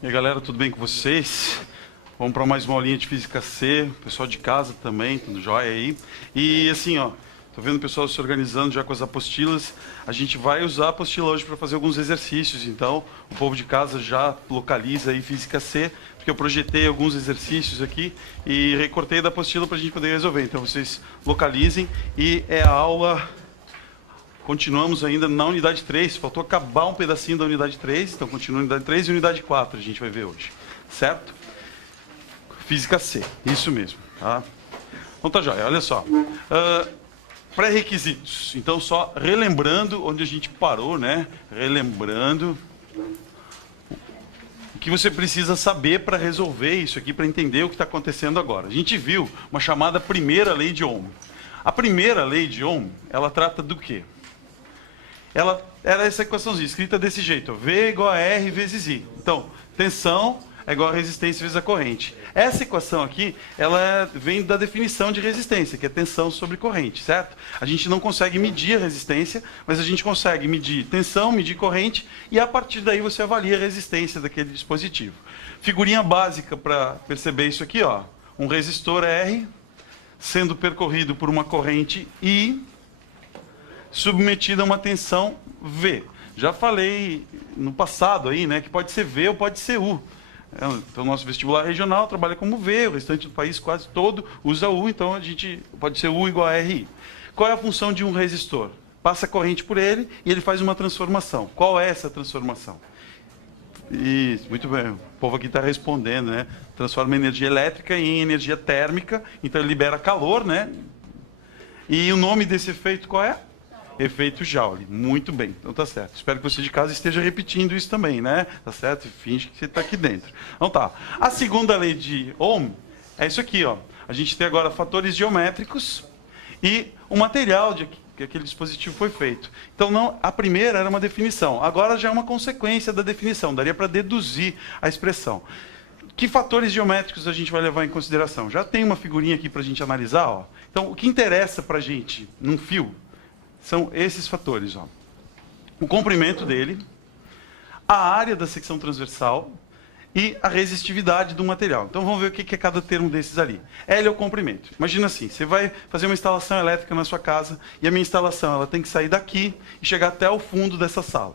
E aí, galera, tudo bem com vocês? Vamos para mais uma aulinha de Física C, pessoal de casa também, tudo jóia aí. E assim, ó, tô vendo o pessoal se organizando já com as apostilas. A gente vai usar a apostila hoje para fazer alguns exercícios, então o povo de casa já localiza aí Física C, porque eu projetei alguns exercícios aqui e recortei da apostila para a gente poder resolver. Então vocês localizem e é a aula... Continuamos ainda na unidade 3, faltou acabar um pedacinho da unidade 3, então continua a unidade 3 e unidade 4 a gente vai ver hoje, certo? Física C, isso mesmo, tá? Então tá jóia, olha só. Pré-requisitos, então só relembrando onde a gente parou, né? Relembrando o que você precisa saber para resolver isso aqui, para entender o que está acontecendo agora. A gente viu uma chamada primeira lei de Ohm. A primeira lei de Ohm, ela trata do quê? Ela era essa equaçãozinha, escrita desse jeito, ó, V igual a R vezes I. Então, tensão é igual a resistência vezes a corrente. Essa equação aqui, ela vem da definição de resistência, que é tensão sobre corrente, certo? A gente não consegue medir a resistência, mas a gente consegue medir tensão, medir corrente, e a partir daí você avalia a resistência daquele dispositivo. Figurinha básica para perceber isso aqui, ó, um resistor R sendo percorrido por uma corrente I, submetida a uma tensão V. Já falei no passado aí, né, que pode ser V ou pode ser U. Então, o nosso vestibular regional trabalha como V, o restante do país quase todo usa U, então a gente pode ser U igual a RI. Qual é a função de um resistor? Passa corrente por ele e ele faz uma transformação. Qual é essa transformação? Isso, muito bem. O povo aqui está respondendo, né? Transforma energia elétrica em energia térmica, então ele libera calor, né? E o nome desse efeito qual é? Efeito Joule. Muito bem, então tá certo. Espero que você de casa esteja repetindo isso também, né? Tá certo? Finge que você está aqui dentro. Então tá. A segunda lei de Ohm é isso aqui, ó. A gente tem agora fatores geométricos e o material de que aquele dispositivo foi feito. Então, não, a primeira era uma definição. Agora já é uma consequência da definição. Daria para deduzir a expressão. Que fatores geométricos a gente vai levar em consideração? Já tem uma figurinha aqui para a gente analisar, ó. Então, o que interessa para a gente num fio são esses fatores, ó. O comprimento dele, a área da secção transversal e a resistividade do material. Então vamos ver o que é cada termo desses ali. L é o comprimento. Imagina assim, você vai fazer uma instalação elétrica na sua casa e a minha instalação ela tem que sair daqui e chegar até o fundo dessa sala.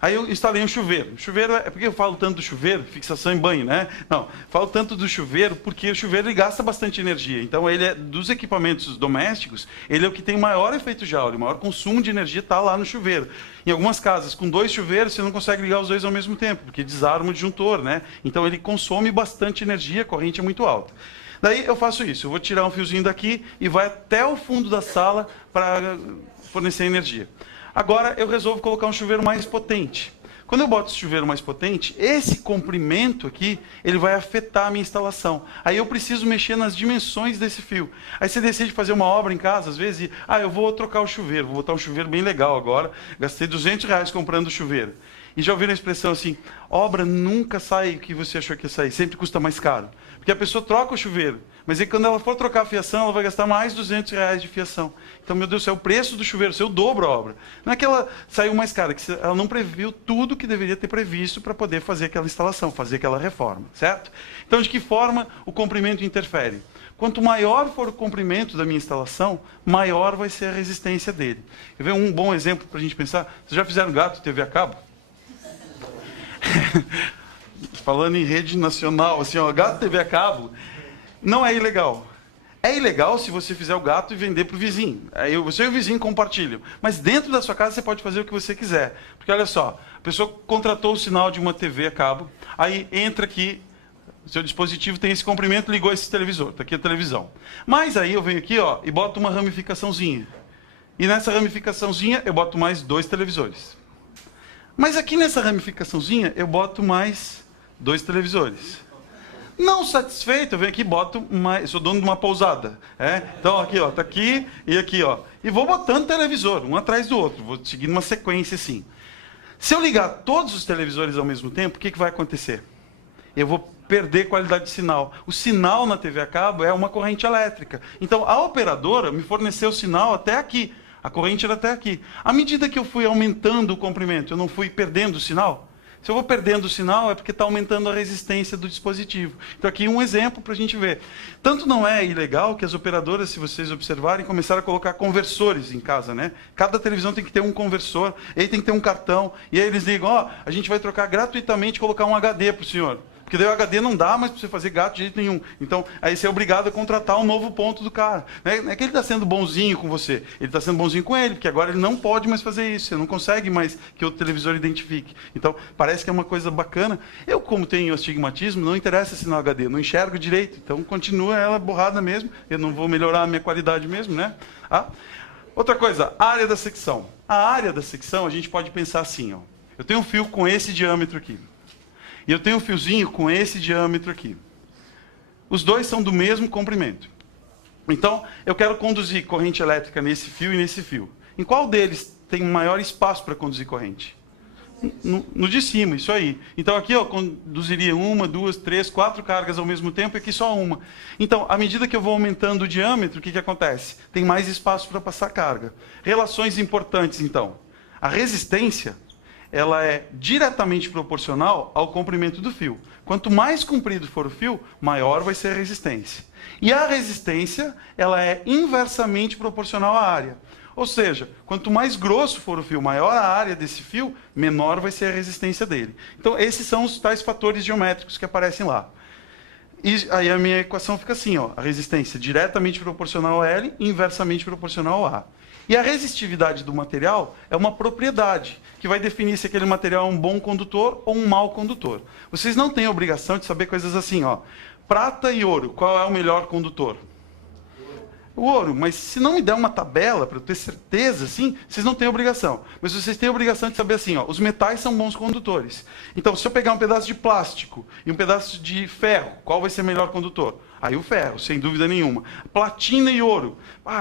Aí eu instalei um chuveiro. O chuveiro é porque eu falo tanto do chuveiro, fixação em banho, né? Não, falo tanto do chuveiro porque o chuveiro ele gasta bastante energia. Então ele é dos equipamentos domésticos, ele é o que tem o maior efeito Joule, o maior consumo de energia está lá no chuveiro. Em algumas casas, com 2 chuveiros, você não consegue ligar os 2 ao mesmo tempo, porque desarma o disjuntor, né? Então ele consome bastante energia, a corrente é muito alta. Daí eu faço isso, eu vou tirar um fiozinho daqui e vai até o fundo da sala para fornecer energia. Agora eu resolvo colocar um chuveiro mais potente. Quando eu boto esse chuveiro mais potente, esse comprimento aqui, ele vai afetar a minha instalação. Aí eu preciso mexer nas dimensões desse fio. Aí você decide fazer uma obra em casa, às vezes, e, eu vou trocar o chuveiro, vou botar um chuveiro bem legal agora, gastei R$200 comprando o chuveiro. E já ouviram a expressão assim, obra nunca sai o que você achou que ia sair, sempre custa mais caro. Porque a pessoa troca o chuveiro, mas aí quando ela for trocar a fiação, ela vai gastar mais R$200 de fiação. Então, meu Deus do céu, o preço do chuveiro, se eu dobro a obra. Não é que ela saiu mais cara, que ela não previu tudo que deveria ter previsto para poder fazer aquela instalação, fazer aquela reforma, certo? Então, de que forma o comprimento interfere? Quanto maior for o comprimento da minha instalação, maior vai ser a resistência dele. Quer ver um bom exemplo para a gente pensar? Vocês já fizeram gato TV a cabo? Falando em rede nacional, assim, ó, gato TV a cabo não é ilegal. É ilegal se você fizer o gato e vender para o vizinho. Aí você e o vizinho compartilham. Mas dentro da sua casa você pode fazer o que você quiser. Porque olha só, a pessoa contratou o sinal de uma TV a cabo, aí entra aqui, seu dispositivo tem esse comprimento, ligou esse televisor, está aqui a televisão. Mas aí eu venho aqui, ó, e boto uma ramificaçãozinha. E nessa ramificaçãozinha eu boto mais 2 televisores. Mas aqui nessa ramificaçãozinha eu boto mais 2 televisores. Não satisfeito, eu venho aqui e boto mais, sou dono de uma pousada. Então aqui, ó, tá aqui e aqui, ó. E vou botando televisor, um atrás do outro, vou seguindo uma sequência assim. Se eu ligar todos os televisores ao mesmo tempo, o que vai acontecer? Eu vou perder qualidade de sinal. O sinal na TV a cabo é uma corrente elétrica. Então a operadora me forneceu o sinal até aqui. A corrente era até aqui. À medida que eu fui aumentando o comprimento, eu não fui perdendo o sinal? Se eu vou perdendo o sinal, é porque está aumentando a resistência do dispositivo. Então aqui um exemplo para a gente ver. Tanto não é ilegal que as operadoras, se vocês observarem, começaram a colocar conversores em casa, né? Cada televisão tem que ter um conversor, aí tem que ter um cartão, e aí eles ligam, ó, a gente vai trocar gratuitamente e colocar um HD para o senhor. Porque daí o HD não dá mais para você fazer gato de jeito nenhum. Então, aí você é obrigado a contratar um novo ponto do cara. Não é que ele está sendo bonzinho com você, ele está sendo bonzinho com ele, porque agora ele não pode mais fazer isso, você não consegue mais que o televisor identifique. Então, parece que é uma coisa bacana. Eu, como tenho astigmatismo, não interessa sinal HD, não enxergo direito, então continua ela borrada mesmo, eu não vou melhorar a minha qualidade mesmo, né? Outra coisa, a área da secção. A área da secção, a gente pode pensar assim, ó. Eu tenho um fio com esse diâmetro aqui. E eu tenho um fiozinho com esse diâmetro aqui. Os dois são do mesmo comprimento. Então, eu quero conduzir corrente elétrica nesse fio e nesse fio. Em qual deles tem maior espaço para conduzir corrente? No de cima, isso aí. Então aqui eu conduziria 1, 2, 3, 4 cargas ao mesmo tempo e aqui só uma. Então, à medida que eu vou aumentando o diâmetro, o que acontece? Tem mais espaço para passar carga. Relações importantes, então. A resistência, ela é diretamente proporcional ao comprimento do fio. Quanto mais comprido for o fio, maior vai ser a resistência. E a resistência, ela é inversamente proporcional à área. Ou seja, quanto mais grosso for o fio, maior a área desse fio, menor vai ser a resistência dele. Então, esses são os tais fatores geométricos que aparecem lá. E aí a minha equação fica assim, ó, a resistência diretamente proporcional a L, inversamente proporcional a A. E a resistividade do material é uma propriedade que vai definir se aquele material é um bom condutor ou um mau condutor. Vocês não têm a obrigação de saber coisas assim, ó. Prata e ouro, qual é o melhor condutor? O ouro, mas se não me der uma tabela para eu ter certeza, assim, vocês não têm obrigação. Mas vocês têm a obrigação de saber assim, ó, os metais são bons condutores. Então, se eu pegar um pedaço de plástico e um pedaço de ferro, qual vai ser melhor condutor? Aí o ferro, sem dúvida nenhuma. Platina e ouro.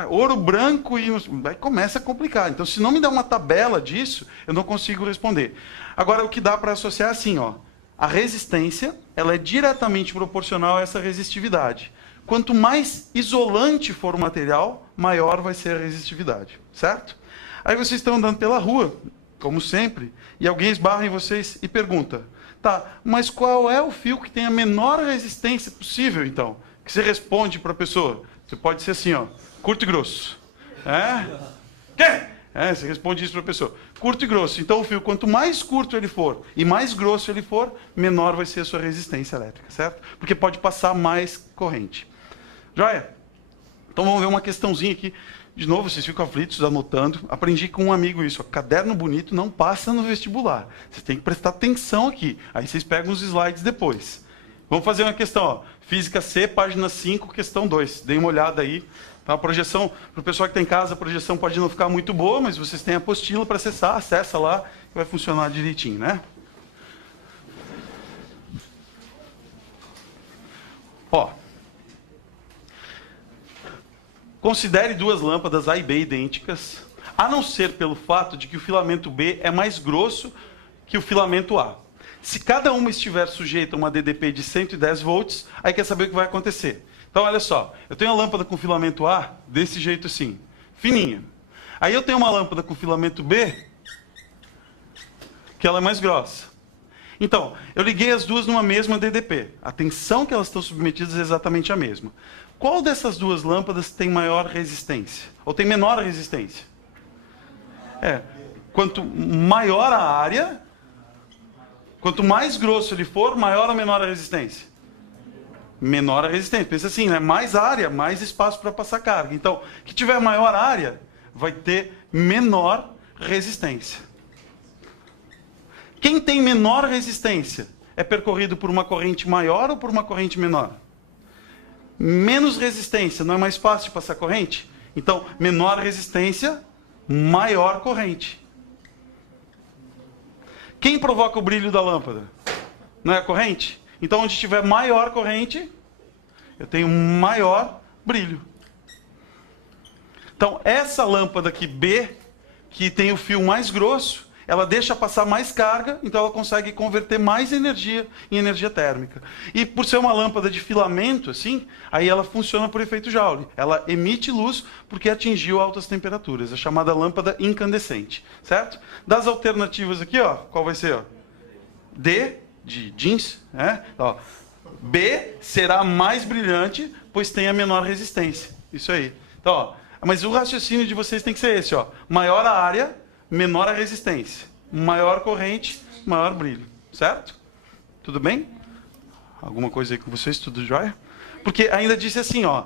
Ouro branco e... Aí começa a complicar. Então, se não me der uma tabela disso, eu não consigo responder. Agora, o que dá para associar é assim, ó. A resistência, ela é diretamente proporcional a essa resistividade. Quanto mais isolante for o material, maior vai ser a resistividade, certo? Aí vocês estão andando pela rua, como sempre, e alguém esbarra em vocês e pergunta, tá, mas qual é o fio que tem a menor resistência possível, então? Que você responde para a pessoa. Você pode ser assim, ó, curto e grosso. Quê? Você responde isso para a pessoa. Curto e grosso. Então o fio, quanto mais curto ele for e mais grosso ele for, menor vai ser a sua resistência elétrica, certo? Porque pode passar mais corrente. Joia? Então vamos ver uma questãozinha aqui. De novo, vocês ficam aflitos, anotando. Aprendi com um amigo isso. Ó, caderno bonito não passa no vestibular. Você tem que prestar atenção aqui. Aí vocês pegam os slides depois. Vamos fazer uma questão. Ó. Física C, página 5, questão 2. Dêem uma olhada aí. Tá, a projeção, para o pessoal que está em casa, a projeção pode não ficar muito boa, mas vocês têm a apostila para acessar. Acessa lá, que vai funcionar direitinho, né? Ó. Considere duas lâmpadas A e B idênticas, a não ser pelo fato de que o filamento B é mais grosso que o filamento A. Se cada uma estiver sujeita a uma DDP de 110 volts, aí quer saber o que vai acontecer. Então, olha só, eu tenho uma lâmpada com filamento A desse jeito assim, fininha. Aí eu tenho uma lâmpada com filamento B, que ela é mais grossa. Então, eu liguei as duas numa mesma DDP. A tensão que elas estão submetidas é exatamente a mesma. Qual dessas duas lâmpadas tem maior resistência? Ou tem menor resistência? Quanto maior a área, quanto mais grosso ele for, maior ou menor a resistência? Menor a resistência. Pensa assim, né? Mais área, mais espaço para passar carga. Então, que tiver maior área, vai ter menor resistência. Quem tem menor resistência é percorrido por uma corrente maior ou por uma corrente menor? Menos resistência, não é mais fácil de passar corrente? Então, menor resistência, maior corrente. Quem provoca o brilho da lâmpada? Não é a corrente? Então, onde tiver maior corrente, eu tenho maior brilho. Então, essa lâmpada aqui, B, que tem o fio mais grosso, ela deixa passar mais carga, então ela consegue converter mais energia em energia térmica. E por ser uma lâmpada de filamento, assim, aí ela funciona por efeito Joule. Ela emite luz porque atingiu altas temperaturas, a chamada lâmpada incandescente, certo? Das alternativas aqui, ó, qual vai ser? Ó? D, de jeans, né? Ó, B será mais brilhante, pois tem a menor resistência. Isso aí. Então, ó, mas o raciocínio de vocês tem que ser esse, ó. Maior a área, menor a resistência. Maior corrente, maior brilho. Certo? Tudo bem? Alguma coisa aí com vocês? Tudo jóia? Porque ainda disse assim, ó.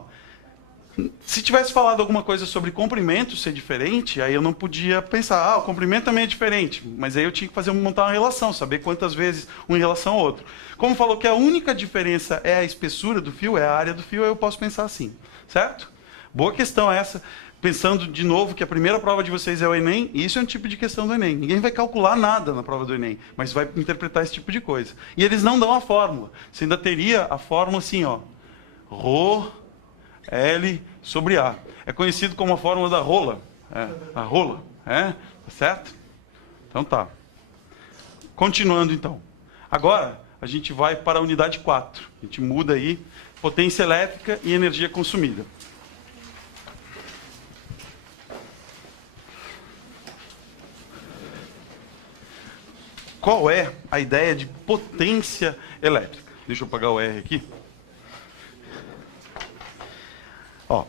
Se tivesse falado alguma coisa sobre comprimento ser diferente, aí eu não podia pensar, o comprimento também é diferente. Mas aí eu tinha que montar uma relação, saber quantas vezes um em relação ao outro. Como falou que a única diferença é a espessura do fio, é a área do fio, aí eu posso pensar assim. Certo? Boa questão essa. Pensando de novo que a primeira prova de vocês é o Enem, e isso é um tipo de questão do Enem. Ninguém vai calcular nada na prova do Enem, mas vai interpretar esse tipo de coisa. E eles não dão a fórmula. Você ainda teria a fórmula assim, ó. Rho L sobre A. É conhecido como a fórmula da rola. A rola. Tá certo? Então tá. Continuando então. Agora, a gente vai para a unidade 4. A gente muda aí potência elétrica e energia consumida. Qual é a ideia de potência elétrica? Deixa eu apagar o R aqui. Ó,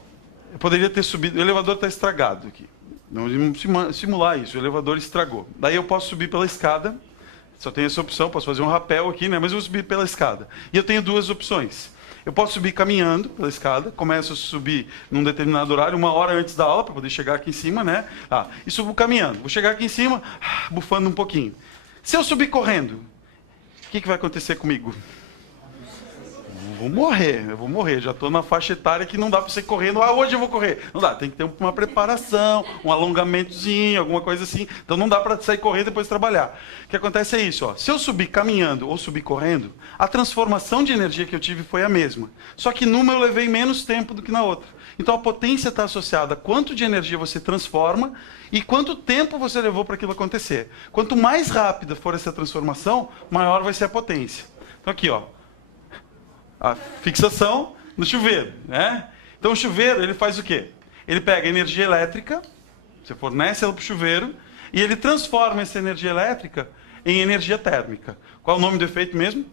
eu poderia ter subido... O elevador está estragado aqui. Vamos simular isso. O elevador estragou. Daí eu posso subir pela escada. Só tem essa opção. Posso fazer um rapel aqui, né? Mas eu vou subir pela escada. E eu tenho duas opções. Eu posso subir caminhando pela escada. Começo a subir num determinado horário, 1 hora antes da aula, para poder chegar aqui em cima, né? E subo caminhando. Vou chegar aqui em cima, bufando um pouquinho. Se eu subir correndo, o que vai acontecer comigo? Eu vou morrer. Já estou na faixa etária que não dá para você correndo. Hoje eu vou correr. Não dá, tem que ter uma preparação, um alongamentozinho, alguma coisa assim. Então não dá para sair correndo e depois trabalhar. O que acontece é isso, ó. Se eu subir caminhando ou subir correndo, a transformação de energia que eu tive foi a mesma. Só que numa eu levei menos tempo do que na outra. Então a potência está associada a quanto de energia você transforma e quanto tempo você levou para aquilo acontecer. Quanto mais rápida for essa transformação, maior vai ser a potência. Então aqui, ó, a fixação no chuveiro, né? Então o chuveiro, ele faz o quê? Ele pega energia elétrica, você fornece ela para o chuveiro, e ele transforma essa energia elétrica em energia térmica. Qual é o nome do efeito mesmo?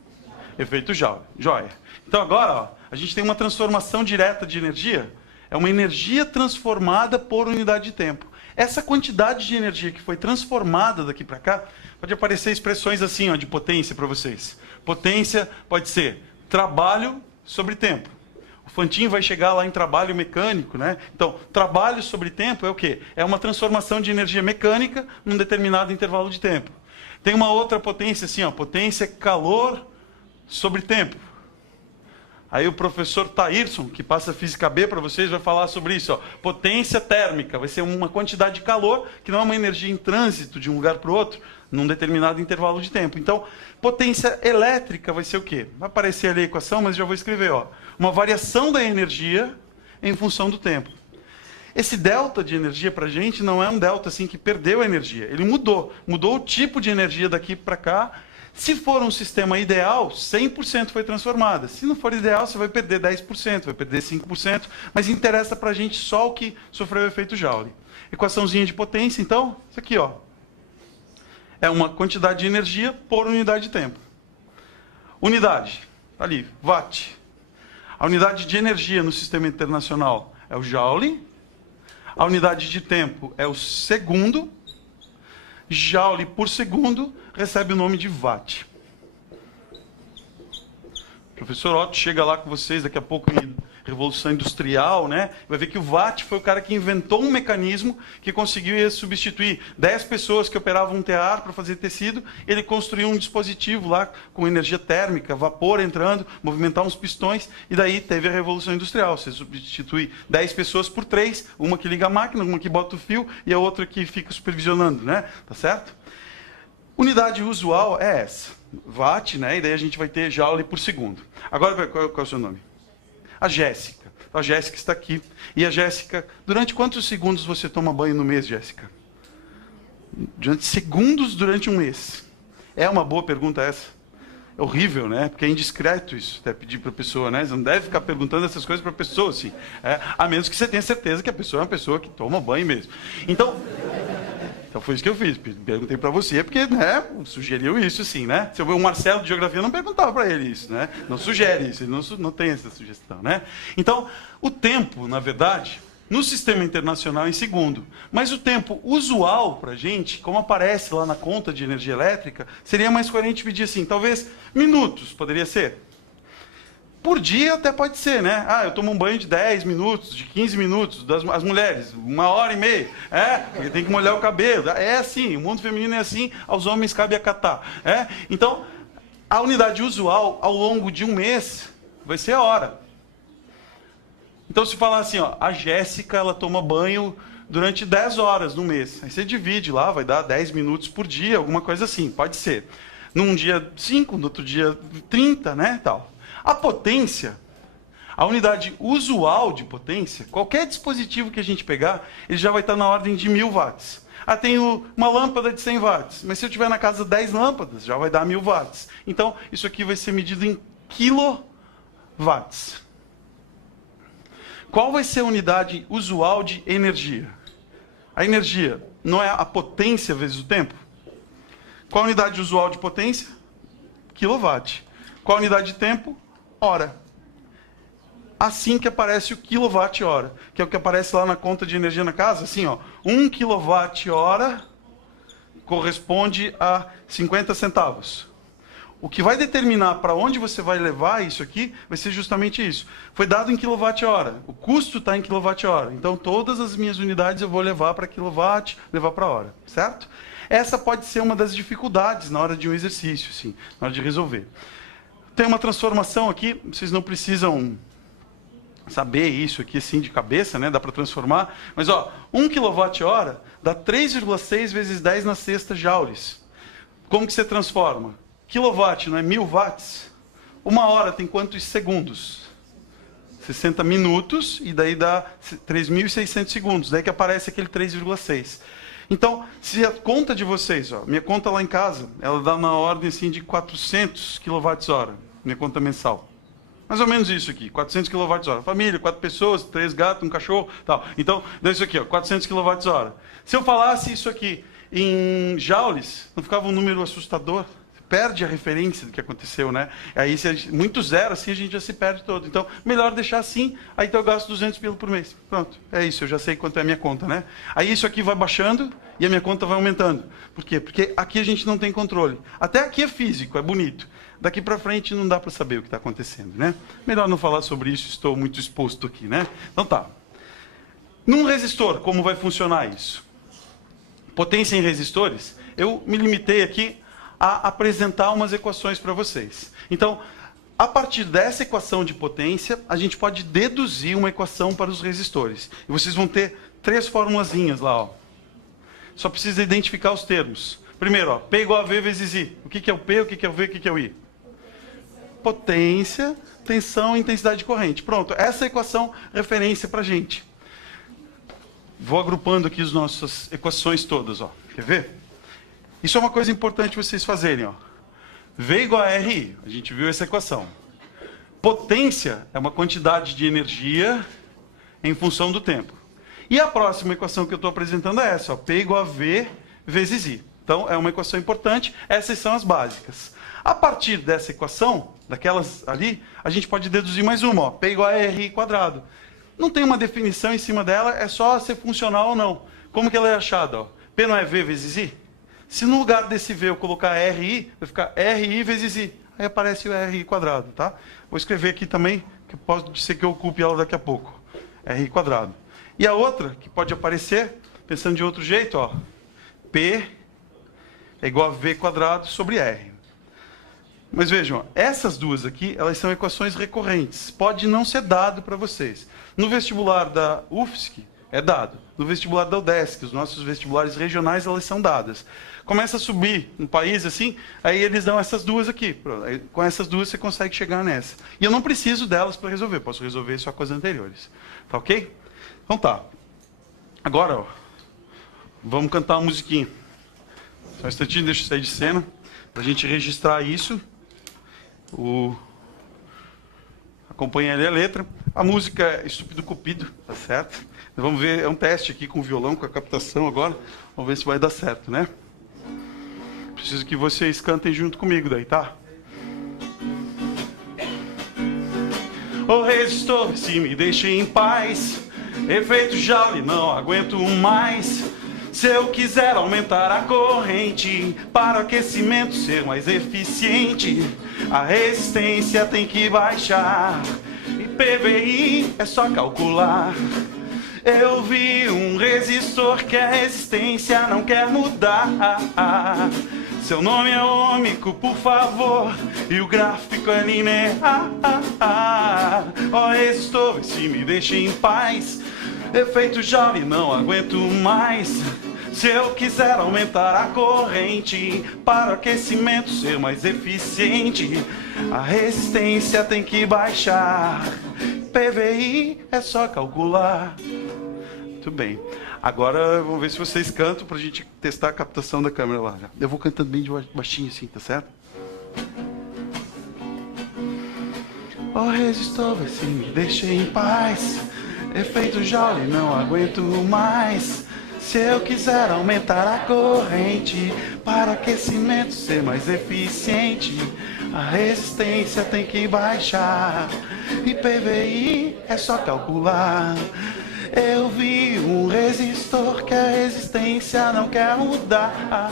Efeito Joule. Então agora, ó, a gente tem uma transformação direta de energia. É uma energia transformada por unidade de tempo. Essa quantidade de energia que foi transformada daqui para cá, pode aparecer expressões assim, ó, de potência para vocês. Potência pode ser trabalho sobre tempo. O Fantin vai chegar lá em trabalho mecânico, né? Então, trabalho sobre tempo é o quê? É uma transformação de energia mecânica num determinado intervalo de tempo. Tem uma outra potência assim, ó, potência calor sobre tempo. Aí o professor Taírson, que passa Física B para vocês, vai falar sobre isso. Ó. Potência térmica vai ser uma quantidade de calor, que não é uma energia em trânsito de um lugar para o outro, num determinado intervalo de tempo. Então, potência elétrica vai ser o quê? Vai aparecer ali a equação, mas já vou escrever. Ó. Uma variação da energia em função do tempo. Esse delta de energia para a gente não é um delta assim que perdeu a energia. Ele mudou. Mudou o tipo de energia daqui para cá. Se for um sistema ideal, 100% foi transformada. Se não for ideal, você vai perder 10%, vai perder 5%, mas interessa para a gente só o que sofreu o efeito Joule. Equaçãozinha de potência, então, isso aqui, ó. É uma quantidade de energia por unidade de tempo. Unidade, tá ali, watt. A unidade de energia no sistema internacional é o Joule. A unidade de tempo é o segundo. Joule por segundo recebe o nome de watt. O professor Otto chega lá com vocês daqui a pouco em Revolução Industrial, né? Vai ver que o Watt foi o cara que inventou um mecanismo que conseguiu substituir 10 pessoas que operavam um tear para fazer tecido. Ele construiu um dispositivo lá com energia térmica, vapor entrando, movimentar uns pistões, e daí teve a Revolução Industrial. Você substitui 10 pessoas por 3, uma que liga a máquina, uma que bota o fio e a outra que fica supervisionando, né? Tá certo? Unidade usual é essa, watt, né? E daí a gente vai ter joule por segundo. Agora, qual é o seu nome? A Jéssica. A Jéssica está aqui. E a Jéssica, durante quantos segundos você toma banho no mês, Jéssica? Durante segundos durante um mês. É uma boa pergunta essa? É horrível, né? Porque é indiscreto isso, até pedir para a pessoa, né? Você não deve ficar perguntando essas coisas para a pessoa, assim. A menos que você tenha certeza que a pessoa é uma pessoa que toma banho mesmo. Então Então foi isso que eu fiz. Perguntei para você, porque, né, sugeriu isso, sim, né? Se eu ver o Marcelo de Geografia, eu não perguntava para ele isso, né? Não sugere isso, ele não tem essa sugestão, né? Então, o tempo, na verdade, no sistema internacional é em segundo. Mas o tempo usual para a gente, como aparece lá na conta de energia elétrica, seria mais coerente pedir assim, talvez minutos, poderia ser? Por dia até pode ser, né? Ah, eu tomo um banho de 10 minutos, de 15 minutos, as mulheres, 1h30. Porque tem que molhar o cabelo. É assim, o mundo feminino é assim, aos homens cabe acatar. Então, a unidade usual, ao longo de um mês, vai ser a hora. Então, se falar assim, ó, a Jéssica, ela toma banho durante 10 horas no mês. Aí você divide lá, vai dar 10 minutos por dia, alguma coisa assim, pode ser. Num dia 5, no outro dia 30, né, tal. A potência, a unidade usual de potência, qualquer dispositivo que a gente pegar, ele já vai estar na ordem de 1000 watts. Ah, tenho uma lâmpada de 100 watts, mas se eu tiver na casa 10 lâmpadas, já vai dar 1000 watts. Então, isso aqui vai ser medido em quilowatts. Qual vai ser a unidade usual de energia? A energia não é a potência vezes o tempo? Qual a unidade usual de potência? Quilowatt. Qual a unidade de tempo? Hora. Assim que aparece o quilowatt-hora, que é o que aparece lá na conta de energia na casa, assim, ó, 1 quilowatt-hora corresponde a 50 centavos. O que vai determinar para onde você vai levar isso aqui vai ser justamente isso. Foi dado em quilowatt-hora. O custo está em quilowatt-hora. Então, todas as minhas unidades eu vou levar para quilowatt, levar para hora. Certo? Essa pode ser uma das dificuldades na hora de um exercício, sim, na hora de resolver. Tem uma transformação aqui, vocês não precisam saber isso aqui assim de cabeça, né? Dá para transformar. Mas, ó, 1 kWh dá 3,6 vezes 10 na sexta joules. Como que você transforma? Quilowatt, não é 1000 watts? Uma hora tem quantos segundos? 60 minutos, e daí dá 3.600 segundos. Daí que aparece aquele 3,6. Então, se a conta de vocês, ó, minha conta lá em casa, ela dá na ordem assim, de 400 kWh, minha conta mensal. Mais ou menos isso aqui, 400 kWh. Família, 4 pessoas, 3 gatos, um cachorro, tal. Então, dá isso aqui, ó, 400 kWh. Se eu falasse isso aqui em joules, não ficava um número assustador? Perde a referência do que aconteceu, né? Aí, se muito zero, assim, a gente já se perde todo. Então, melhor deixar assim, aí então eu gasto 200 pila por mês. Pronto, é isso, eu já sei quanto é a minha conta, né? Aí isso aqui vai baixando e a minha conta vai aumentando. Por quê? Porque aqui a gente não tem controle. Até aqui é físico, é bonito. Daqui para frente não dá para saber o que está acontecendo, né? Melhor não falar sobre isso, estou muito exposto aqui, né? Então tá. Num resistor, como vai funcionar isso? Potência em resistores, eu me limitei aqui a apresentar umas equações para vocês. Então, a partir dessa equação de potência, a gente pode deduzir uma equação para os resistores. E vocês vão ter 3 formulazinhas lá, ó. Só precisa identificar os termos. Primeiro, ó, P igual a V vezes I. O que é o P, o que é o V, o que é o I? Potência, tensão e intensidade de corrente. Pronto, essa é a equação referência para a gente. Vou agrupando aqui as nossas equações todas, ó. Quer ver? Isso é uma coisa importante vocês fazerem, ó. V igual a RI, a gente viu essa equação. Potência é uma quantidade de energia em função do tempo. E a próxima equação que eu estou apresentando é essa, ó, P igual a V vezes I. Então, é uma equação importante, essas são as básicas. A partir dessa equação, daquelas ali, a gente pode deduzir mais uma, ó, P igual a RI quadrado. Não tem uma definição em cima dela, é só ser funcional ou não. Como que ela é achada? Ó? P não é V vezes I? Se no lugar desse V eu colocar RI, vai ficar RI vezes I. Aí aparece o RI quadrado, tá? Vou escrever aqui também, que pode ser que eu ocupe ela daqui a pouco. RI quadrado. E a outra, que pode aparecer, pensando de outro jeito, ó. P é igual a V quadrado sobre R. Mas vejam, ó, essas duas aqui, elas são equações recorrentes. Pode não ser dado para vocês. No vestibular da UFSC, é dado. No vestibular da UDESC, os nossos vestibulares regionais, elas são dadas. Começa a subir no país assim, aí eles dão essas duas aqui. Aí, com essas duas você consegue chegar nessa. E eu não preciso delas para resolver, posso resolver só com as anteriores. Tá ok? Então tá. Agora, ó, vamos cantar uma musiquinha. Só um instantinho, deixa eu sair de cena, para a gente registrar isso. Acompanha ali a letra. A música é Estúpido Cupido, tá certo? Vamos ver, é um teste aqui com o violão, com a captação agora. Vamos ver se vai dar certo, né? Preciso que vocês cantem junto comigo daí, tá? O resistor, se me deixe em paz. Efeito Joule, não aguento mais. Se eu quiser aumentar a corrente para o aquecimento ser mais eficiente, a resistência tem que baixar. E PVI é só calcular. Eu vi um resistor que a resistência não quer mudar. Seu nome é ômico, por favor, e o gráfico é linear. Ó resistor, se me deixa em paz. Efeito Joule, não aguento mais. Se eu quiser aumentar a corrente para o aquecimento ser mais eficiente, a resistência tem que baixar. PVI é só calcular. Muito bem. Agora vamos ver se vocês cantam pra gente testar a captação da câmera lá. Eu vou cantando bem de baixinho assim, tá certo? O resistor, se me deixa em paz. Efeito Joule, não aguento mais. Se eu quiser aumentar a corrente para aquecimento ser mais eficiente, a resistência tem que baixar. E PVI é só calcular. Eu vi um resistor que a resistência não quer mudar.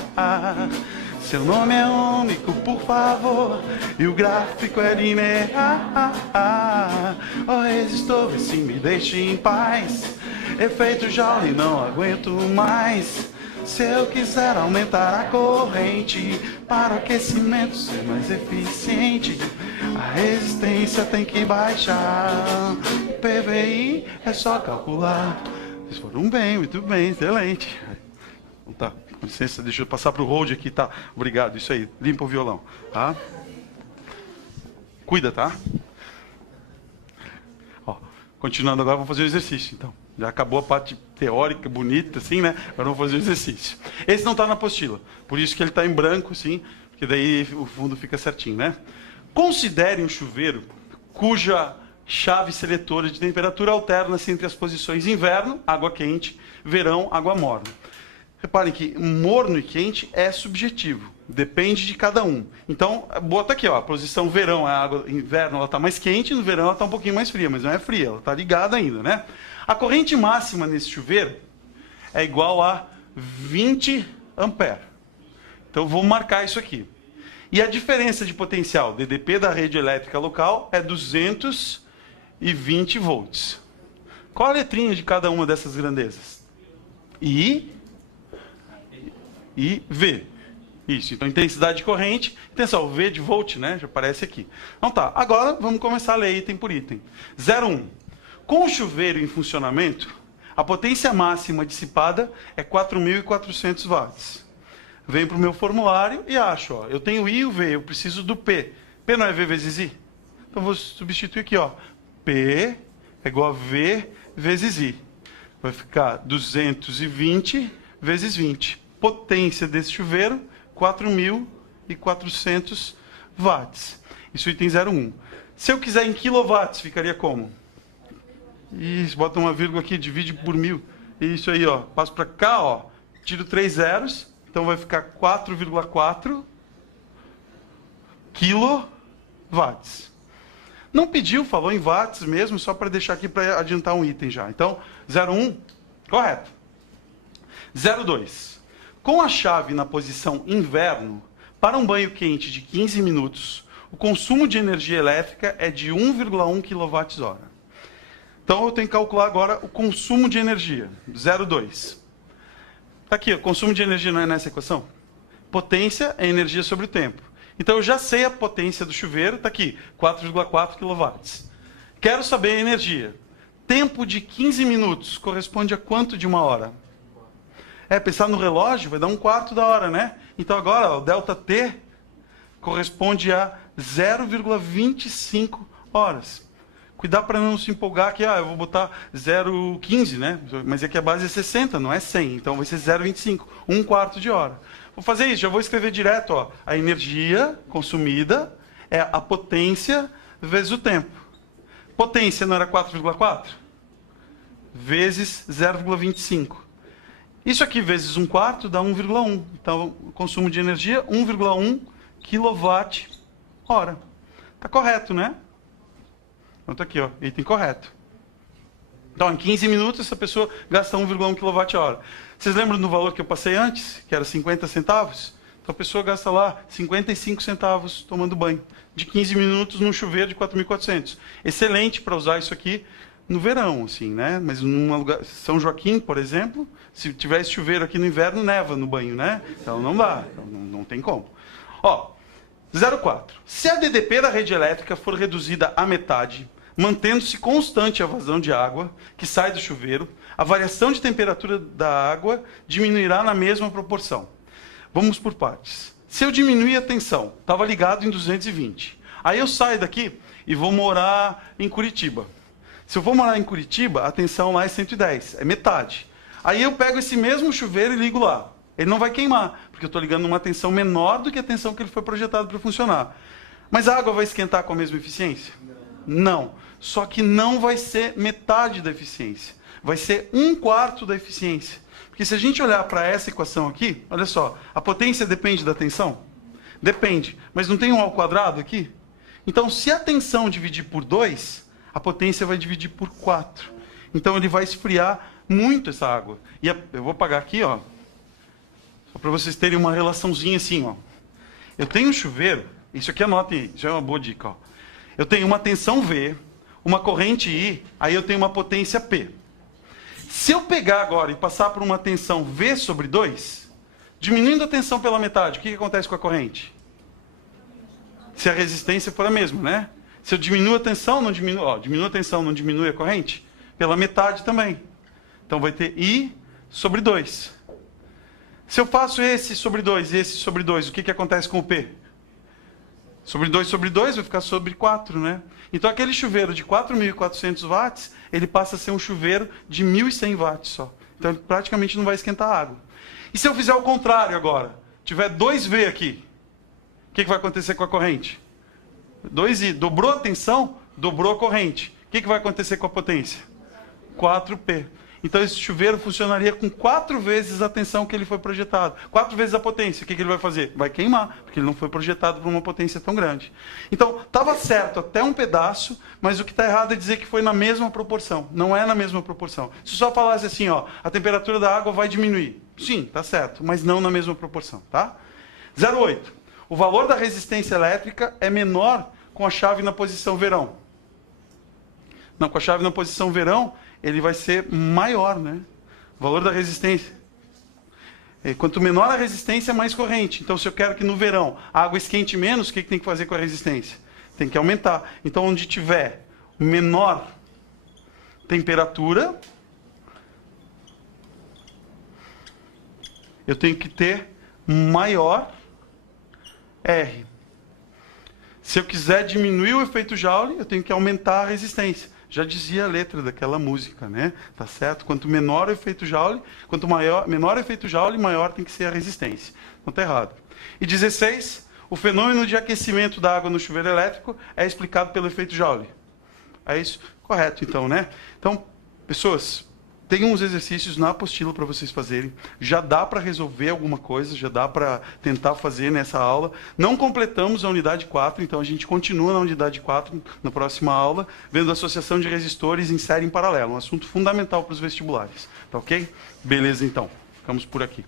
Seu nome é único, por favor, e o gráfico é linear. O resistor, se me deixe em paz. Efeito Joule, não aguento mais. Se eu quiser aumentar a corrente para o aquecimento ser mais eficiente, a resistência tem que baixar. O PVI é só calcular. Vocês foram bem, muito bem, excelente. Então tá, com licença, deixa eu passar para o hold aqui, tá? Obrigado, isso aí, limpa o violão, tá? Cuida, tá? Ó, continuando agora, vamos fazer o exercício, então. Já acabou a parte teórica, bonita, assim, né? Agora vamos fazer o exercício. Esse não está na apostila, por isso que ele está em branco, sim, porque daí o fundo fica certinho, né? Considere um chuveiro cuja chave seletora de temperatura alterna-se entre as posições inverno, água quente, verão, água morna. Reparem que morno e quente é subjetivo, depende de cada um. Então, bota aqui, ó, a posição verão, a água inverno ela está mais quente, no verão ela está um pouquinho mais fria, mas não é fria, ela está ligada ainda, né? A corrente máxima nesse chuveiro é igual a 20 ampere. Então, vou marcar isso aqui. E a diferença de potencial DDP da rede elétrica local é 220 volts. Qual a letrinha de cada uma dessas grandezas? I e V. Isso, então intensidade de corrente, atenção, V de volt, né? Já aparece aqui. Então tá, agora vamos começar a ler item por item. 01. Com o chuveiro em funcionamento, a potência máxima dissipada é 4.400 watts. Venho para o meu formulário e acho, ó, eu tenho I e o V, eu preciso do P. P não é V vezes I? Então vou substituir aqui, ó. P é igual a V vezes I. Vai ficar 220 vezes 20. Potência desse chuveiro, 4.400 watts. Isso item 01. Se eu quiser em quilowatts, ficaria como? Isso, bota uma vírgula aqui, divide por 1000. Isso aí, ó. Passo para cá, ó. Tiro 3 zeros. Então vai ficar 4,4 quilowatts. Não pediu, falou em watts mesmo, só para deixar aqui para adiantar um item já. Então, 01, correto. 02. Com a chave na posição inverno, para um banho quente de 15 minutos, o consumo de energia elétrica é de 1,1 kWh. Então, eu tenho que calcular agora o consumo de energia. 02. Está aqui, o consumo de energia não é nessa equação? Potência é energia sobre o tempo. Então, eu já sei a potência do chuveiro, está aqui, 4,4 kW. Quero saber a energia. Tempo de 15 minutos corresponde a quanto de uma hora? Pensar no relógio vai dar 1/4 da hora, né? Então, agora, ó, o ΔT corresponde a 0,25 horas. Cuidar para não se empolgar que eu vou botar 0,15, né? Mas é que a base é 60, não é 100. Então vai ser 0,25, 1/4 de hora. Vou fazer isso, já vou escrever direto, ó. A energia consumida é a potência vezes o tempo. Potência não era 4,4? Vezes 0,25. Isso aqui vezes 1/4 dá 1,1. Então, o consumo de energia, 1,1 kWh. Está correto, né? Então está aqui, ó, item correto. Então, em 15 minutos, essa pessoa gasta 1,1 kWh. Vocês lembram do valor que eu passei antes? Que era 50 centavos? Então, a pessoa gasta lá 55 centavos tomando banho. De 15 minutos num chuveiro de 4.400. Excelente para usar isso aqui no verão, assim, né? Mas num lugar, São Joaquim, por exemplo, se tiver esse chuveiro aqui no inverno, neva no banho, né? Então não dá, então não tem como. Ó, 0,4. Se a DDP da rede elétrica for reduzida à metade, mantendo-se constante a vazão de água que sai do chuveiro, a variação de temperatura da água diminuirá na mesma proporção. Vamos por partes. Se eu diminuir a tensão, estava ligado em 220. Aí eu saio daqui e vou morar em Curitiba. Se eu vou morar em Curitiba, a tensão lá é 110, é metade. Aí eu pego esse mesmo chuveiro e ligo lá. Ele não vai queimar, porque eu estou ligando numa tensão menor do que a tensão que ele foi projetado para funcionar. Mas a água vai esquentar com a mesma eficiência? Não. Só que não vai ser metade da eficiência. Vai ser 1/4 da eficiência. Porque se a gente olhar para essa equação aqui, olha só, a potência depende da tensão? Depende. Mas não tem 1 ao quadrado aqui? Então, se a tensão dividir por 2, a potência vai dividir por 4. Então, ele vai esfriar muito essa água. E eu vou apagar aqui, ó, só para vocês terem uma relaçãozinha assim, ó. Eu tenho um chuveiro, isso aqui anotem aí, já é uma boa dica, ó. Eu tenho uma tensão V, uma corrente I, aí eu tenho uma potência P. Se eu pegar agora e passar por uma tensão V sobre 2, diminuindo a tensão pela metade, o que acontece com a corrente? Se a resistência for a mesma, né? Se eu diminuo a tensão, não diminui, ó, diminuo a tensão, não diminui a corrente? Pela metade também. Então vai ter I sobre 2. Se eu faço esse sobre 2 e esse sobre 2, o que acontece com o P? Sobre 2 vai ficar sobre 4, né? Então aquele chuveiro de 4.400 watts, ele passa a ser um chuveiro de 1.100 watts só. Então ele praticamente não vai esquentar a água. E se eu fizer o contrário agora? Tiver 2V aqui, o que vai acontecer com a corrente? 2I. Dobrou a tensão, dobrou a corrente. O que vai acontecer com a potência? 4P. Então esse chuveiro funcionaria com 4 vezes a tensão que ele foi projetado. 4 vezes a potência. O que ele vai fazer? Vai queimar, porque ele não foi projetado para uma potência tão grande. Então, estava certo até um pedaço, mas o que está errado é dizer que foi na mesma proporção. Não é na mesma proporção. Se só falasse assim, ó, a temperatura da água vai diminuir. Sim, está certo, mas não na mesma proporção, tá? 0,8. O valor da resistência elétrica é menor com a chave na posição verão. Não, com a chave na posição verão, ele vai ser maior, né? O valor da resistência. Quanto menor a resistência, mais corrente. Então, se eu quero que no verão a água esquente menos, o que tem que fazer com a resistência? Tem que aumentar. Então, onde tiver menor temperatura, eu tenho que ter maior R. Se eu quiser diminuir o efeito Joule, eu tenho que aumentar a resistência. Já dizia a letra daquela música, né? Tá certo? Quanto menor o efeito Joule, menor o efeito Joule, maior tem que ser a resistência. Não está errado. E 16, o fenômeno de aquecimento da água no chuveiro elétrico é explicado pelo efeito Joule. É isso? Correto, então, né? Então, pessoas, tem uns exercícios na apostila para vocês fazerem. Já dá para resolver alguma coisa, já dá para tentar fazer nessa aula. Não completamos a unidade 4, então a gente continua na unidade 4, na próxima aula, vendo a associação de resistores em série em paralelo. Um assunto fundamental para os vestibulares. Tá ok? Beleza, então. Ficamos por aqui.